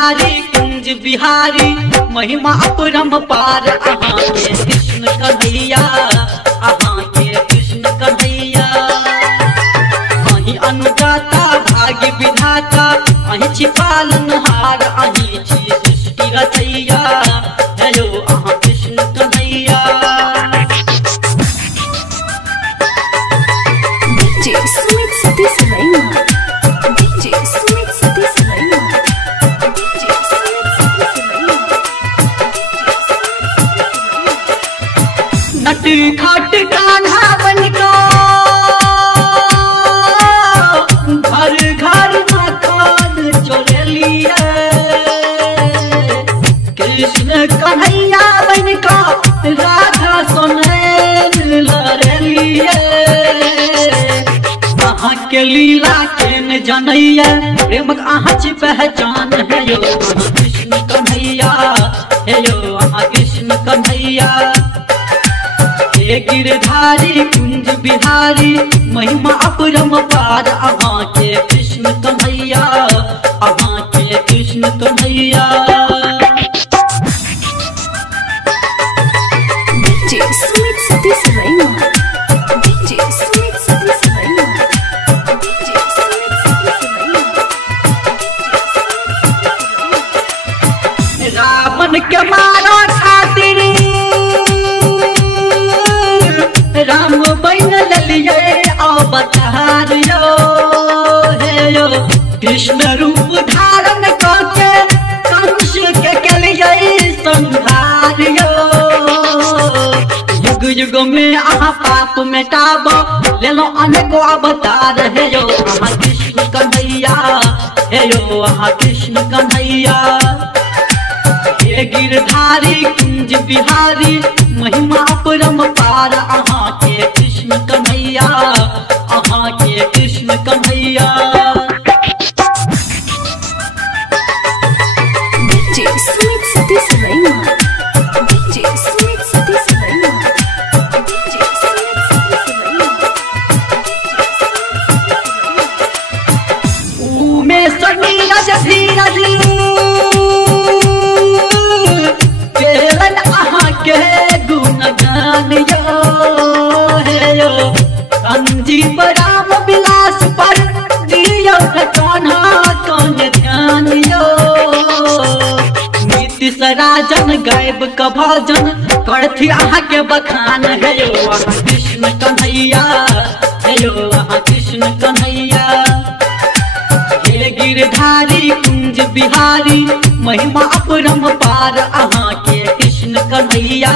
गिरधारी कुंज बिहारी महिमा अपरम पार अहाँ के कृष्ण कन्हैया, अहाँ के कृष्ण कन्हैया। अहीं अनुदाता भाग्य विधाता, अहीं छी पालनहार, अहीं छी सृष्टि रचैया, हेलो अहाँ Krishna Kanhaiya. DJ Sumit Satish Raina, DJ Sumit Satish Raina, DJ Sumit Satish Raina। नट खट कान्हा बनिका घर घर मकान चोरेलिए, कृष्ण कन्हैया बनिका राधा सुनैन लड़लिए। अहाँ के लीला के न जनैया, प्रेमक अहाँ छी पहचान है यो अहाँ कृष्ण कन्हैया, हे यो अहाँ कृष्ण कन्हैया। हे गिरधारी कुंज बिहारी महिमा अपरम पार, अहाँ के कृष्ण कन्हैया, अहाँ के Krishna Kanhaiya. DJ Sumit Satish Raina, DJ Sumit Satish Raina, DJ Sumit Satish Raina। Ravan के मारा खातिर राम बन ललिए अवतार यो, हे यो कृष्ण रूप धारण करके कंस के केलिए संहार यो। युग युग में अहाँ पाप मिटाब लेलो अनेको अवतार, हे यो अहाँ कृष्ण कन्हैया, हे यो अहाँ कृष्ण कन्हैया। हे गिरधारी कुंज बिहारी महिमा अपरम पार, अहाँ के कृष्ण कन्हैया, अहाँ के Krishna Kanhaiya. DJ Sumit Satish Raina, DJ Sumit Satish Raina, DJ Sumit Satish Raina। Umesh Neeraj धीरज केवल अहाँ के गुणगान यो, हे यो संजीव राम विलास पर दियो कान्हा कौन ध्यान यो। नीतीश राजन गायब का भजन करथी अहाँ के बखान, हे यो अहाँ कृष्ण कन्हैया, हे यो अहाँ कृष्ण कन्हैया। हे गिरधारी कुंज बिहारी महिमा अपरम पार, अहाँ के कृष्ण कन्हैया,